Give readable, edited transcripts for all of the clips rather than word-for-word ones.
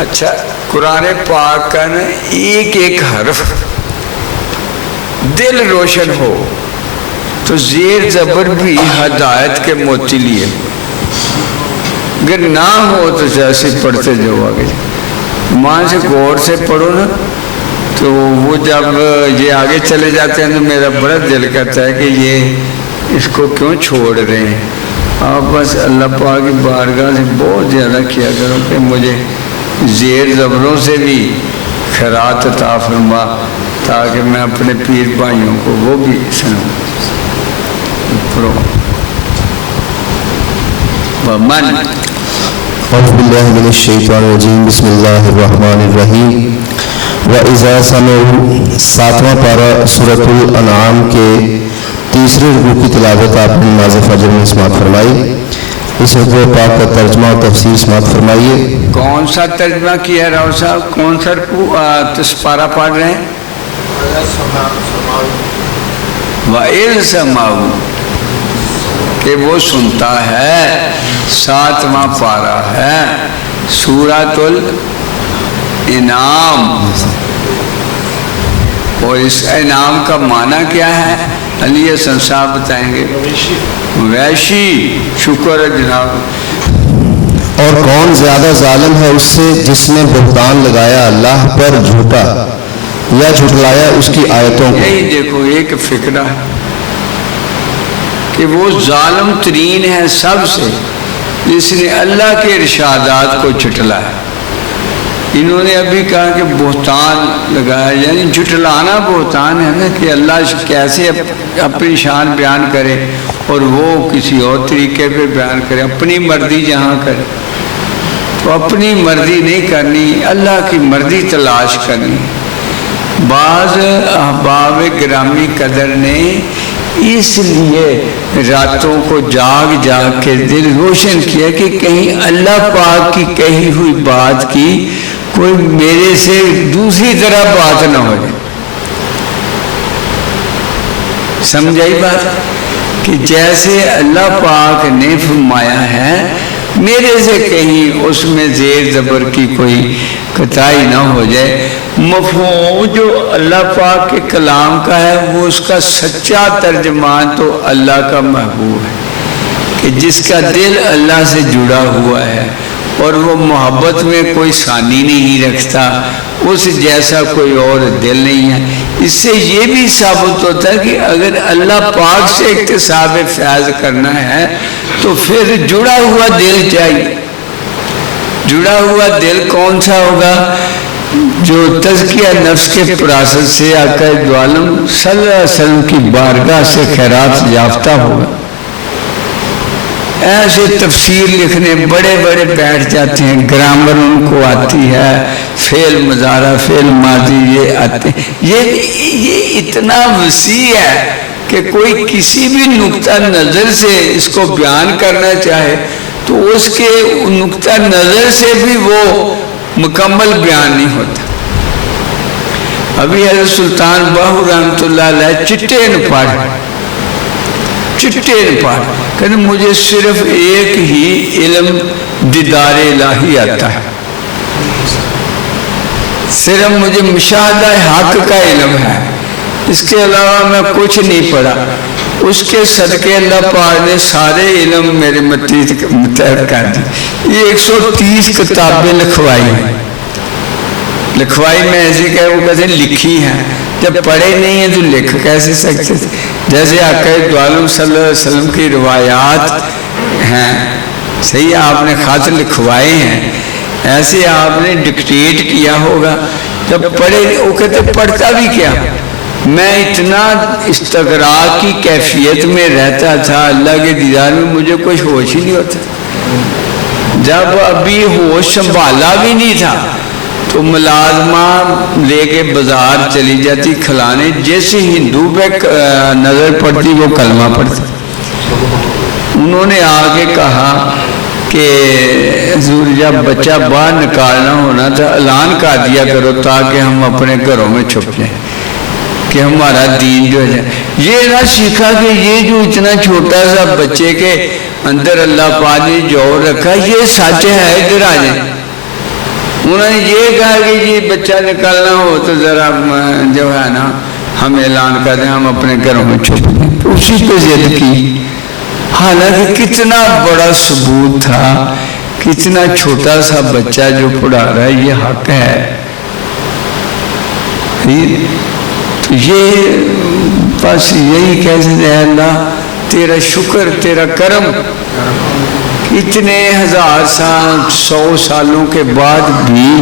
اچھا قرآن پاک کا نا ایک ایک حرف دل روشن ہو تو زیر زبر بھی ہدایت کے موتی لیے، اگر نہ ہو تو جیسے پڑھتے جاؤ آگے مان سے غور سے پڑھو نا، تو وہ جب یہ آگے چلے جاتے ہیں تو میرا بڑا دل کرتا ہے کہ یہ اس کو کیوں چھوڑ رہے ہیں۔ آپ بس اللہ پاک کی بارگاہ سے بہت زیادہ کیا کرو کہ مجھے زیر زبروں سے بھی خیرات عطا فرما، تاکہ میں اپنے پیر بھائیوں کو وہ بھی سنوں۔ پڑھو ومن اعوذ باللہ من الشیطان الرجیم، بسم اللہ الرحمن الرحیم۔ وَإِذَا سَمِعُوا 7واں پارہ سورۃ الانعام کے تیسرے رکوع کی تلاوت آپ نے نماز فجر میں سماعت فرمائی۔ اس رکوع پاک کا ترجمہ اور تفسیر سماعت فرمائیے۔ کون سا ترجمہ کیا راؤ صاحب؟ کون سا پارہ پڑھ رہے ہیں؟ وَإِذْ سَمَعُوا کہ وہ سنتا ہے، 7واں پارہ ہے سورۃ الانعام، اور اس انعام کا معنی کیا ہے؟ علی حسن صاحب بتائیں گے۔ ویشی، شکر ہے جناب۔ اور کون زیادہ ظالم ہے اس سے جس نے بہتان لگایا اللہ پر جھوٹا یا جھٹلایا اس کی آیتوں کو۔ یہی دیکھو ایک فکرہ ہے کہ وہ ظالم ترین ہے سب سے جس نے اللہ کے ارشادات کو جھٹلا ہے۔ انہوں نے ابھی کہا کہ بہتان لگایا، یعنی جھٹلانا بہتان ہے نا، کہ اللہ کیسے اپنی شان بیان کرے اور وہ کسی اور طریقے پہ بیان کرے، اپنی مرضی جہاں کرے تو اپنی مرضی نہیں کرنی، اللہ کی مرضی تلاش کرنی۔ بعض احباب گرامی قدر نے اس لیے راتوں کو جاگ جاگ کے دل روشن کیا کہ کہیں اللہ پاک کی کہی ہوئی بات کی کوئی میرے سے دوسری طرح بات نہ ہو جائے۔ سمجھائی بات؟ کہ جیسے اللہ پاک نے فرمایا ہے میرے سے کہیں اس میں زیر زبر کی کوئی قطعی نہ ہو جائے۔ مفہوم جو اللہ پاک کے کلام کا ہے وہ اس کا سچا ترجمان تو اللہ کا محبوب ہے، کہ جس کا دل اللہ سے جڑا ہوا ہے اور وہ محبت میں کوئی ثانی نہیں رکھتا، اس جیسا کوئی اور دل نہیں ہے۔ اس سے یہ بھی ثابت ہوتا ہے کہ اگر اللہ پاک سے اکتساب فیض کرنا ہے تو پھر جڑا ہوا دل چاہیے۔ جڑا ہوا دل کون سا ہوگا؟ جو تزکیہ نفس کے پراسس سے آقا دو عالم صلی اللہ علیہ وسلم کی بارگاہ سے خیرات یافتہ ہوگا۔ ایسے تفسیر لکھنے بڑے بڑے بیٹھ جاتے ہیں، گرامر ان کو آتی ہے، فعل مضارع فعل ماضی یہ آتے ہیں، یہ اتنا وسیع ہے کہ کوئی کسی بھی نقطہ نظر سے اس کو بیان کرنا چاہے تو اس کے نقطہ نظر سے بھی وہ مکمل بیان نہیں ہوتا۔ ابھی حضرت سلطان باہو رحمۃ اللہ علیہ چٹے نہ پڑھ کہ مجھے صرف ایک ہی علم دیدار الہی آتا ہے، صرف مجھے مشاہدہ حق کا علم ہے، اس کے علاوہ میں کچھ نہیں پڑھا۔ اس کے صدقے اللہ پاک نے سارے علم میرے متحد کر دی۔ یہ 130 کتابیں لکھوائی ہیں، لکھوائی میں ایسی کہ وہ کہتے ہیں لکھی ہیں، جب پڑھے نہیں ہیں تو لکھ کیسے سکتے تھے؟ جیسے آقا دو عالم صلی اللہ علیہ وسلم کی روایات ہیں، صحیح آپ نے خط لکھوائے ہیں، ایسے آپ نے ڈکٹیٹ کیا ہوگا، جب پڑھے وہ کہتے پڑھتا بھی کیا؟ میں اتنا استغراق کی کیفیت میں رہتا تھا، اللہ کے دیدار میں مجھے کچھ ہوش ہی نہیں ہوتا۔ جب ابھی ہوش سنبھالا بھی نہیں تھا تو ملازمہ لے کے بازار چلی جاتی کھلانے، جیسے ہندو پہ نظر پڑتی وہ کلمہ پڑھتا۔ انہوں نے آگے کہا کہ حضور جب بچہ باہر نکالنا ہونا تھا اعلان کر دیا کرو تاکہ ہم اپنے گھروں میں چھپ جائیں کہ ہمارا دین جو ہے۔ یہ نہ سیکھا کہ یہ جو اتنا چھوٹا سا بچے کے اندر اللہ پاک نے جوہر رکھا یہ سچ ہے، ادھر آ جائیں۔ انہوں نے یہ کہا کہ یہ بچہ نکالنا ہو تو ذرا جو ہے نا ہم اعلان کر دیں، ہم اپنے گھروں میں چھپ دیں، تو اسی پہ ضد کی۔ حالانکہ کتنا بڑا ثبوت تھا، کتنا چھوٹا سا بچہ جو پڑھا رہا ہے، یہ حق ہے۔ تو یہ بس یہی کہتے ہیں اللہ تیرا شکر، تیرا کرم، اتنے 1000 سال 100 سالوں کے بعد بھی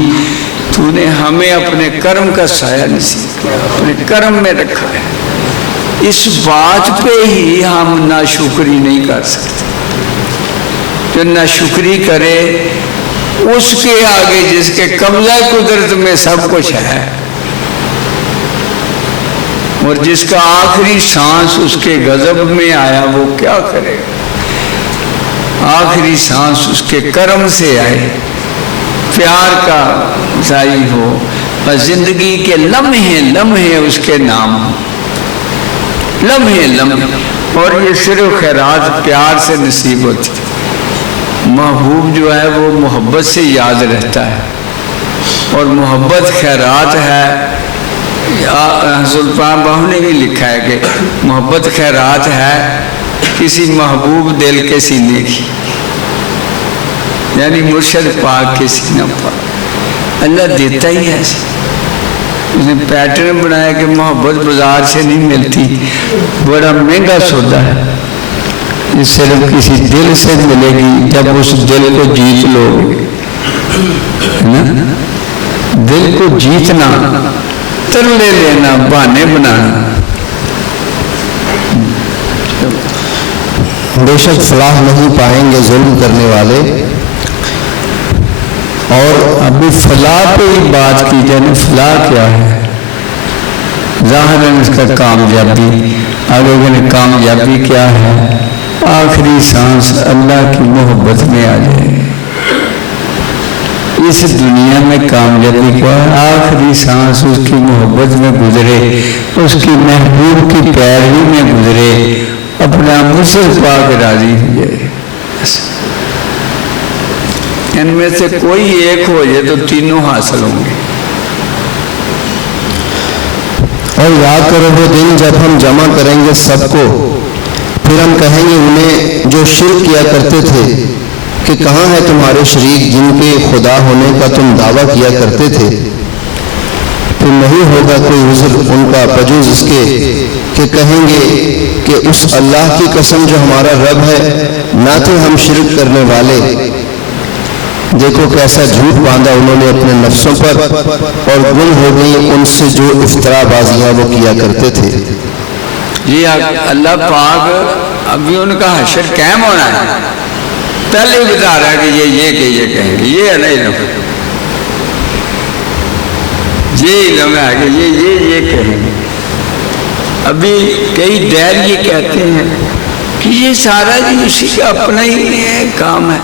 تو نے ہمیں اپنے کرم کا سایہ نصیب کیا، اپنے کرم میں رکھا ہے۔ اس بات پہ ہی ہم ناشکری نہیں کر سکتے۔ جو ناشکری کرے اس کے آگے جس کے قبضہ قدرت میں سب کچھ ہے، اور جس کا آخری سانس اس کے غضب میں آیا، وہ کیا کرے گا؟ آخری سانس اس کے کرم سے آئے، پیار کا ظاہر ہو، اور زندگی کے لمحے لمحے اس کے نام ہو، لمحے لمحے۔ اور یہ صرف خیرات پیار سے نصیب ہوتی ہے۔ محبوب جو ہے وہ محبت سے یاد رہتا ہے، اور محبت خیرات ہے۔ سلطان باہو نے بھی لکھا ہے کہ محبت خیرات ہے کسی محبوب دل کے سینے کی، یعنی مرشد پاک کے سینہ پاک۔ اللہ دیتا ہی ہے ایسے، اس نے پیٹرن بنایا کہ محبت بازار سے نہیں ملتی، بڑا مہنگا سودا ہے، یہ صرف کسی دل سے ملے گی جب اس دل کو جیت لو گے۔ دل کو جیتنا، ترلے لینا، بہانے بنانا۔ بے شک فلاح نہیں پائیں گے ظلم کرنے والے۔ اور ابھی فلاح پہ ہی بات کی جائے نا، فلاح کیا ہے؟ ظاہراً اس کا کامیابی، آگے کہ کامیابی کیا ہے؟ آخری سانس اللہ کی محبت میں آ جائے۔ اس دنیا میں کامیابی کیا ہے؟ آخری سانس اس کی محبت میں گزرے، اس کی محبوب کی پیروی میں گزرے، اپنا مرشد پاک راضی ہو جائے۔ ان میں سے کوئی ایک ہو جائے تو تینوں حاصل ہوں گے۔ اور یاد کرو وہ دن جب ہم جمع کریں گے سب کو، پھر ہم کہیں گے انہیں جو شرک کیا کرتے تھے کہ کہاں ہے تمہارے شریک جن کے خدا ہونے کا تم دعویٰ کیا کرتے تھے؟ پھر نہیں ہوگا کوئی عذر ان کا بجوز اس کے کہ کہیں گے کہ اس اللہ کی قسم جو ہمارا رب ہے، نہ تھے ہم شرک کرنے والے۔ دیکھو کیسا جھوٹ باندھا انہوں نے اپنے نفسوں پر، اور گم ہو گئی ان سے جو افطرا بازیاں وہ کیا کرتے تھے۔ جی اللہ پاک ابھی ان کا حشر قائم ہونا ہے، پہلے ہی بتا رہا ہے کہ یہ کہیں گے، یہ نہیں علم، یہ علم ہے کہ یہ کہیں گے۔ ابھی کئی دیر یہ کہتے ہیں کہ یہ سارا جی اسی کا اپنا ہی کام ہے۔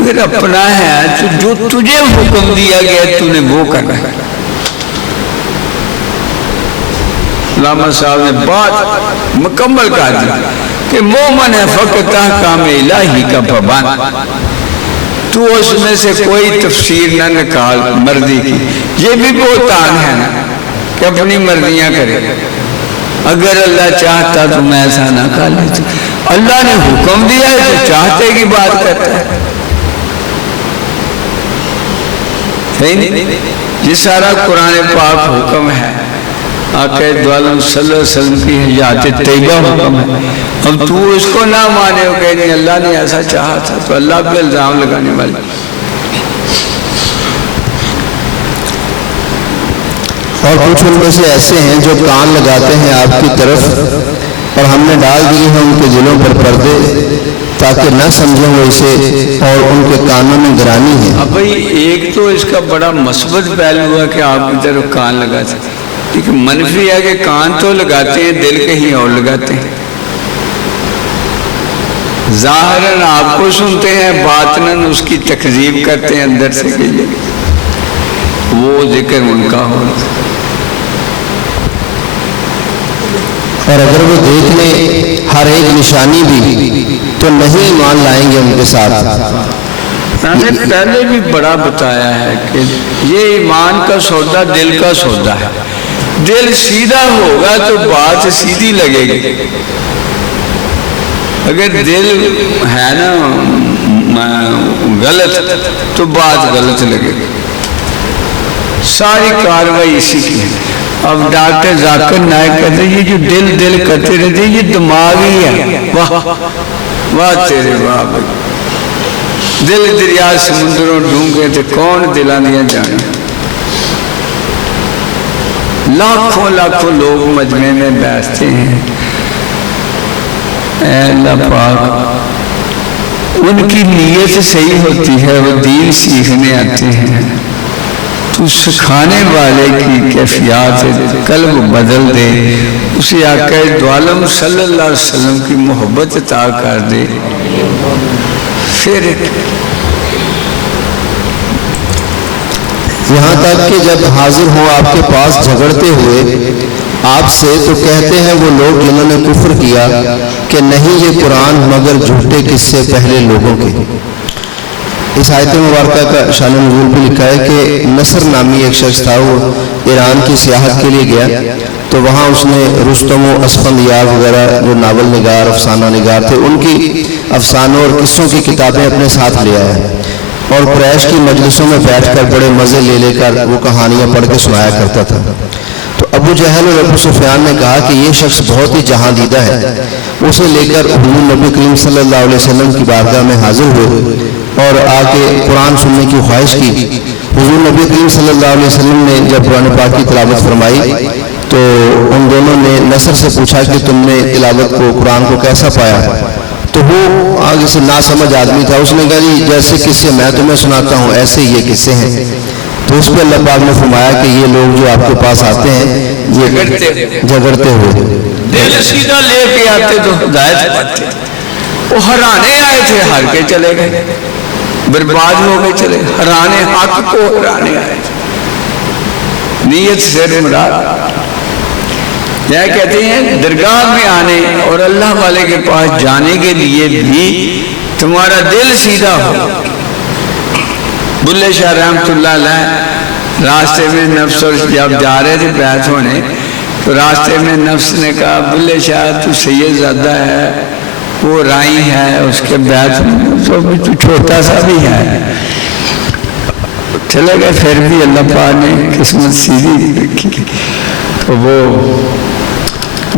اگر اپنا ہے تو جو تجھے حکم دیا گیا تو نے وہ کرنا ہے۔ علامہ صاحب نے بات مکمل کر دی کہ مومن ہے فقط احکام الہی کا پابند، تو اس میں سے کوئی تفسیر نہ نکال مرضی کی۔ یہ بھی بہتان ہے نا کہ اپنی مرضیاں کرے۔ اگر اللہ چاہتا تو میں ایسا نہ کر لیتا، اللہ نے حکم دیا ہے تو چاہتے کی بات کرتا ہے۔ یہ سارا قرآن پاک حکم ہے، آقا دو عالم صلی اللہ علیہ وسلم کی حیات طیبہ حکم ہے۔ اب تو اس کو نہ مانے ہو کہ نہیں اللہ نے ایسا چاہا تھا، تو اللہ پہ الزام لگانے والی۔ اور کچھ ان میں سے ایسے ہیں جو کان لگاتے ہیں آپ کی طرف، اور ہم نے ڈال دیے ہیں ان کے دلوں پر پردے تاکہ نہ سمجھیں وہ اسے، اور ان کے کانوں میں گرانی ہے۔ اب بھائی ایک تو اس کا بڑا مثبت پہلو ہے کہ آپ کی طرف کان لگاتے ہیں، لیکن منفی ہے کہ کان تو لگاتے ہیں، دل کہیں اور لگاتے ہیں۔ ظاہراً آپ کو سنتے ہیں، باطناً اس کی تکذیب کرتے ہیں اندر سے کہ وہ ذکر ان کا ہو۔ اور اگر وہ دیکھ لیں ہر ایک نشانی بھی تو نہیں ایمان لائیں گے ان کے ساتھ۔ میں نے پہلے بھی بڑا بتایا ہے کہ یہ ایمان کا سودا دل کا سودا ہے. دل سیدھا ہوگا تو بات سیدھی لگے گی. اگر دل ہے نا غلط تو بات غلط لگے گی. ساری کاروائی اسی کی ہے. اب ڈاکٹر ذاکر نائک کہتے ہیں یہ جو دل کرتے رہتے ہیں یہ دماغ ہی ہے. واہ واہ تیرے واہ بھائی. دل دریا سمندروں ڈھونگے تھے کون دلان دیا جانے. لاکھوں لوگ مجمع میں بیٹھتے ہیں. اے اللہ پاک ان کی نیت صحیح ہوتی ہے وہ دین سیکھنے آتے ہیں. تو سکھانے والے کی کیفیات قلب بدل دے. اسے آقا دو عالم صلی اللہ علیہ وسلم کی محبت عطا کر دے. پھر یہاں تک کہ جب حاضر ہوں آپ کے پاس جھگڑتے ہوئے آپ سے تو کہتے ہیں وہ لوگ جنہوں نے کفر کیا کہ نہیں یہ قرآن مگر جھوٹے قصے پہلے لوگوں کے. اس آیت مبارکہ کا شان نزول بھی لکھا ہے کہ نصر نامی ایک شخص تھا. وہ ایران کی سیاحت کے لیے گیا تو وہاں اس نے رستم و اسفندیار وغیرہ جو ناول نگار افسانہ نگار تھے ان کی افسانوں اور قصوں کی کتابیں اپنے ساتھ لے آیا اور قریش کی مجلسوں میں بیٹھ کر بڑے مزے لے کر وہ کہانیاں پڑھ کے سنایا کرتا تھا. تو ابو جہل اور ابو سفیان نے کہا کہ یہ شخص بہت ہی جہاں دیدہ ہے. اسے لے کر حضور نبی کریم صلی اللہ علیہ وسلم کی بارگاہ میں حاضر ہوئے اور آ کے قرآن سننے کی خواہش کی. حضور نبی کریم صلی اللہ علیہ وسلم نے جب قرآن پاک کی تلاوت فرمائی تو ان دونوں نے نصر سے پوچھا کہ تم نے تلاوت کو قرآن کو کیسا پایا. تو وہ آگے سے ناسمجھ آدمی تھا. اس نے کہا جی جیسے قصے میں تمہیں سناتا ہوں ایسے یہ قصے ہیں. تو اس پہ اللہ پاک نے فرمایا کہ یہ لوگ جو آپ کے پاس آتے ہیں یہ جھگڑتے ہوئے دل سیدھا لے کے آتے تو ہدایت پاتے. وہ ہرانے آئے تھے ہار کے چلے گئے برباد ہو گئے چلے. ہرانے حق کو ہرانے آئے تھے. نیت سے مراد یہ کہتے ہیں درگاہ میں آنے اور اللہ والے کے پاس جانے کے لیے بھی تمہارا دل سیدھا ہو. بلے شاہ رحمت اللہ علیہ راستے میں نفس اور جب جا رہے تھے بیعت ہونے تو راستے میں نفس نے کہا بلے شاہ تو سید زادہ ہے وہ رائی ہے اس کے بیعت میں تو چھوٹا سا بھی ہے. چلے گئے. پھر بھی اللہ پاک نے قسمت سیدھی رکھی تو وہ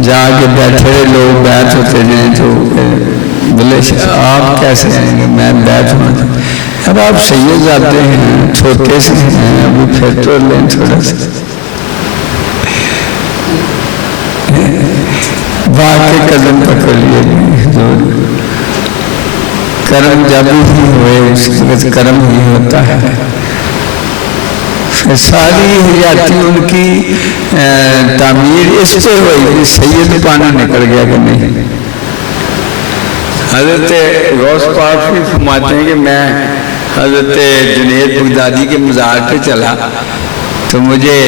جا کے بیٹھے لوگ بیعت ہوتے ہیں تو بلے شاہ آپ کیسے آئیں گے میں بیعت ہوں. اب آپ سید زادے ہیں چھوٹے سے ہیں ابھی پھر تو لیں تھوڑا سا باقی قدم پکڑ لیے. کرم جب ہی ہوئے اس وقت کرم ہی ہوتا ہے. ساری حیاتی ان کی تعمیر اس پہ ہوئی سید پانا نکل گیا کہ نہیں. حضرت غوث پاک بھی فرماتے ہیں کہ میں حضرت جنید بغدادی کے مزار پہ چلا تو مجھے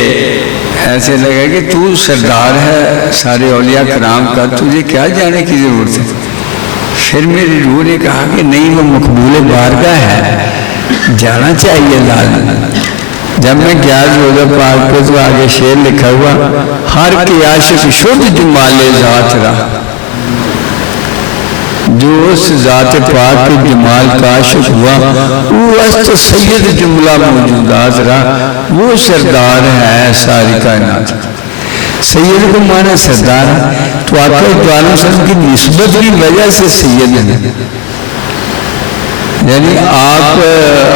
ایسے لگا کہ تو سردار ہے سارے اولیاء کرام کا تجھے کیا جانے کی ضرورت ہے. پھر میری روح نے کہا کہ نہیں وہ مقبول بارگاہ ہے جانا چاہیے لازم. جب میں گیا روضہ پاک کو تو آگے شعر لکھا ہوا ہر کے عاشق شدھ جمال ذات رہا. جو اس ذات پاک کے جمال کا عاشق ہوا وہ است سید جملہ موجودات رہا. وہ سردار ہے ساری کائنات. سید کو مانا سردار ہے تو آقا دو عالم صلی اللہ علیہ وسلم کی نسبت کی وجہ سے سید ہے. یعنی آپ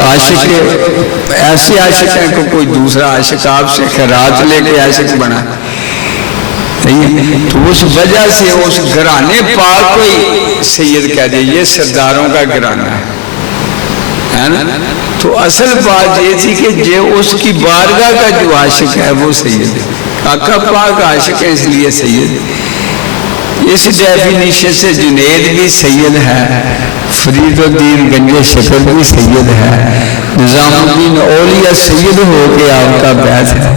عاشق ایسے عاشق ہیں کہ کوئی دوسرا عاشق آپ سے خیرات لے کے عاشق بنا تو اس وجہ سے اس گھرانے پاک کو ہی سید کہہ دیا یہ سرداروں کا گھرانہ ہے نا. تو اصل بات یہ تھی کہ جو اس کی بارگاہ کا جو عاشق ہے وہ سید ہے. آقا پاک عاشق ہے اس لیے سید. اس ڈیفینیشن سے جنید بھی سید ہے فرید الدین گنج شکر بھی سید ہے نظام الدین اولیاء سید ہو کے آپ کا بیعت ہے.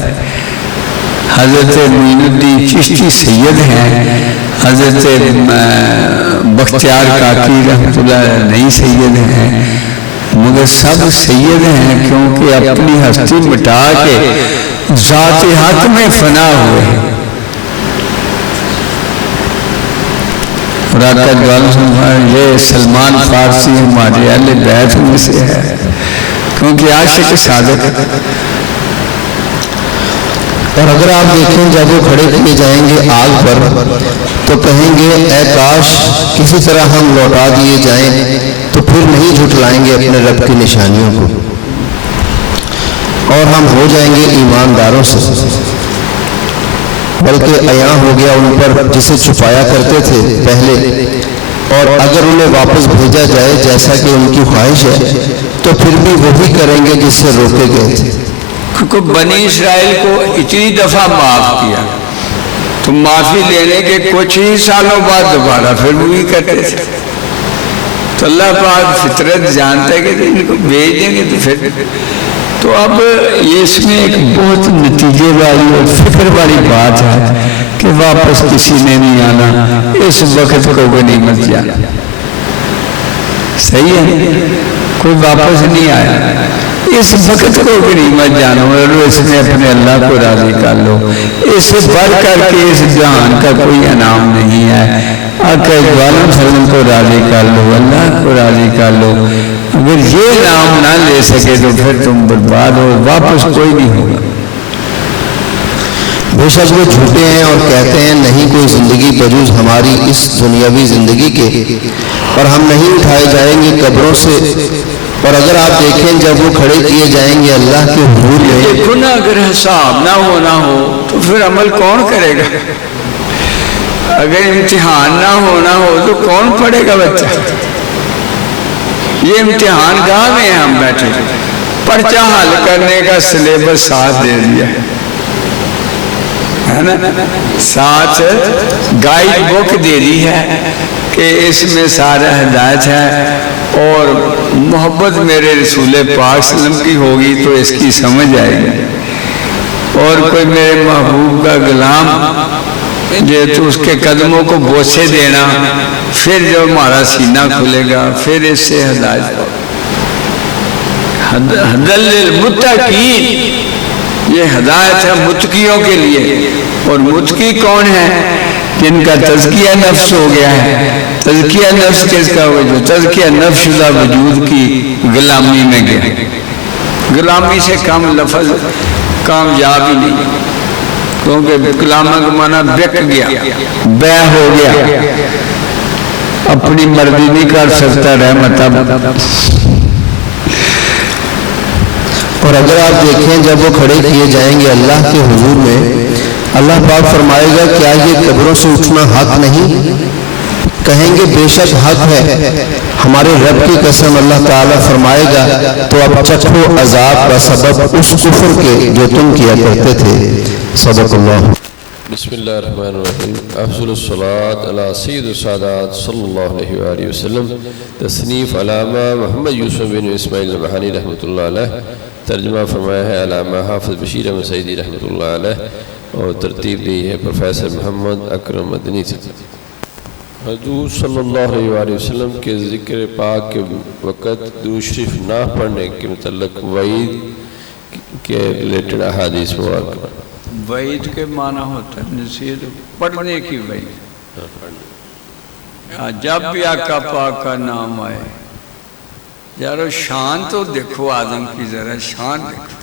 حضرت معین الدین چشتی سید ہیں. حضرت بختیار کاکی رحمت اللہ نہیں سید ہیں. مگر سب سید ہیں کیونکہ اپنی ہستی مٹا کے ذات حق میں فنا ہوئے ہیں۔ اور آقا دوالم یہ سلمان فارسی ہمارے اہل بیت میں سے ہے کیونکہ عاشق صادق۔ اور اگر آپ دیکھیں جب وہ کھڑے کیے جائیں گے آگ پر تو کہیں گے اے کاش کسی طرح ہم لوٹا دیے جائیں تو پھر نہیں جھٹلائیں گے اپنے رب کی نشانیوں کو، اور ہم ہو جائیں گے ایمانداروں سے، بلکہ عیاں ہو گیا ان پر جسے چھپایا کرتے تھے پہلے، اور اگر انہیں واپس بھیجا جائے جیسا کہ ان کی خواہش ہے تو پھر بھی وہی کریں گے جس سے روکے گئے تھے۔ کیونکہ بنی اسرائیل کو اتنی دفعہ معاف کیا تو معافی لینے کے کچھ ہی سالوں بعد دوبارہ پھر وہی کرتے تھے، تو اللہ پاک فطرت جانتا ہے کہ ان کو بھیج دیں گے تو پھر تو اب یہ اس میں ایک بہت نتیجے والی اور فکر والی بات ہے کہ واپس کسی نے نہیں آنا، اس وقت کو غنیمت جانا۔ صحیح ہے، کوئی واپس نہیں آیا، اس وقت کو غنیمت جانو اور اس میں اپنے اللہ کو راضی کر لو، اس سے بڑھ کر کے اس جہان کا کوئی انعام نہیں ہے۔ آقا اقبال وسلم کو راضی کر لو، اللہ کو راضی کر لو، اگر یہ نام نہ لے سکے تو پھر تم برباد ہو، واپس کوئی نہیں ہوگا۔ بے شک وہ جھوٹے ہیں اور کہتے ہیں نہیں کوئی زندگی بجوز ہماری اس دنیاوی زندگی کے، اور ہم نہیں اٹھائے جائیں گے قبروں سے۔ اور اگر آپ دیکھیں جب وہ کھڑے کیے جائیں گے اللہ کے حضور میں، دیکھو نا، اگر حساب نہ ہو تو پھر عمل کون کرے گا؟ اگر امتحان نہ ہونا ہو تو کون پڑھے گا بچہ؟ یہ امتحان گاہ میں ہم بیٹھے، پرچہ حل کرنے کا سلیبس ساتھ دے دیا ہے نا، ساتھ گائیڈ بک دے دی ہے کہ اس میں سارا ہدایت ہے، اور محبت میرے رسول پاک صلی اللہ علیہ وسلم کی ہوگی تو اس کی سمجھ آئے گی، اور کوئی میرے محبوب کا غلام جو تو اس کے قدموں کو بوسے دینا، پھر جو ہمارا سینہ کھلے گا پھر اس سے ہدایت ہو۔ ہدل للمتقین، یہ ہدایت ہے متقیوں کے لیے، اور متقی کون ہے؟ جن کا تزکیہ نفس ہو گیا ہے۔ تزکیہ نفس کس کا ہو؟ جو تزکیہ نفس شدہ وجود کی غلامی میں گیا، غلامی سے کم لفظ کامیاب ہی نہیں، کیونکہ غلامہ کا معنی بک گیا، بے ہو گیا، اپنی مرضی نہیں کر سکتا، رحمت اب۔ اور اگر آپ دیکھیں جب وہ کھڑے کیے جائیں گے اللہ کے حضور میں، اللہ پاک فرمائے گا کیا یہ قبروں سے اٹھنا حق نہیں؟ کہیں گے بے شک حق ہے، ہمارے رب کی قسم، اللہ تعالیٰ فرمائے گا تو اب چکھو عذاب کا سبب اس کفر کے جو تم کیا کرتے تھے۔ صدق اللہ۔ بسم اللہ الرحمن الرحیم۔ افضل الصلاة علی سید السادات صلی اللہ علیہ وآلہ وسلم۔ تصنیف علامہ محمد یوسف بن اسماعیل نبہانی رحمۃ اللہ علیہ، ترجمہ فرمایا ہے علامہ حافظ بشیر احمد سعیدی رحمۃ اللہ علیہ، اور ترتیب دی ہے پروفیسر محمد اکرم مدنی سے۔ حضور صلی اللہ علیہ وآلہ وسلم کے ذکر پاک کے وقت درود شریف نہ پڑھنے کے متعلق وعید کے ریلیٹڈ احادیث مبارکہ۔ وعید کے معنی ہوتا ہے نصیحت، پڑھنے کی وعید۔ جب بھی آقا پاک کا نام آئے، یارو شان تو دیکھو آدم کی، ذرا شان دیکھو،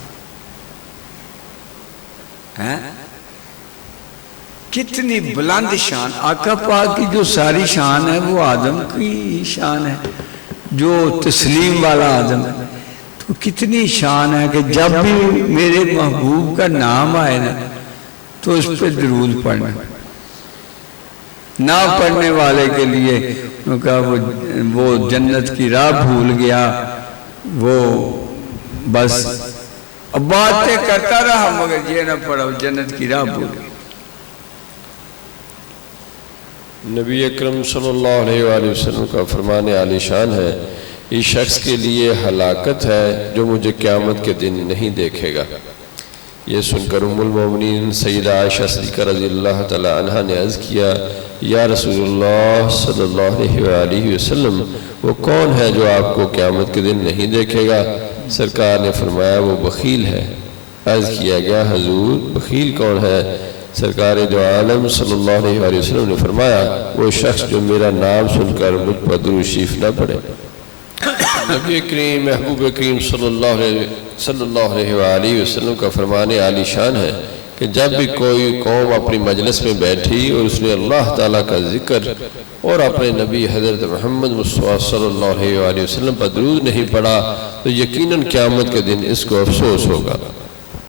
کتنی بلند شان۔ آقا پاک کی جو ساری شان ہے وہ آدم کی شان ہے، جو تسلیم والا آدم ہے، تو کتنی شان ہے کہ جب بھی میرے محبوب کا نام آئے نا تو اس پہ درود پڑھنا۔ نہ پڑھنے والے کے لیے وہ جنت کی راہ بھول گیا، وہ بس باتیں کرتا رہا مگر یہ نہ پڑھا، جنت کی راہ بھول گیا۔ نبی اکرم صلی اللہ علیہ وآلہ وسلم کا فرمان عالی شان ہے، اس شخص کے لیے ہلاکت ہے جو مجھے قیامت کے دن نہیں دیکھے گا۔ یہ سن کر ام المومنین سیدہ عائشہ صدیقہ رضی اللہ تعالی عنہ نے عرض کیا یا رسول اللہ صلی اللہ علیہ وآلہ وسلم وہ کون ہے جو آپ کو قیامت کے دن نہیں دیکھے گا؟ سرکار نے فرمایا وہ بخیل ہے۔ عرض کیا گیا حضور بخیل کون ہے؟ سرکار دو عالم صلی اللہ علیہ وآلہ وسلم نے فرمایا وہ شخص جو میرا نام سن کر مجھ پر درود شریف نہ پڑھے۔ نبی کریم محبوب کریم صلی اللہ علیہ وآلہ وسلم کا فرمان عالی شان ہے کہ جب بھی کوئی قوم اپنی مجلس میں بیٹھی اور اس نے اللہ تعالیٰ کا ذکر اور اپنے نبی حضرت محمد مصطفیٰ صلی اللہ علیہ وآلہ وسلم پر درود نہیں پڑھا تو یقیناً قیامت کے دن اس کو افسوس ہوگا۔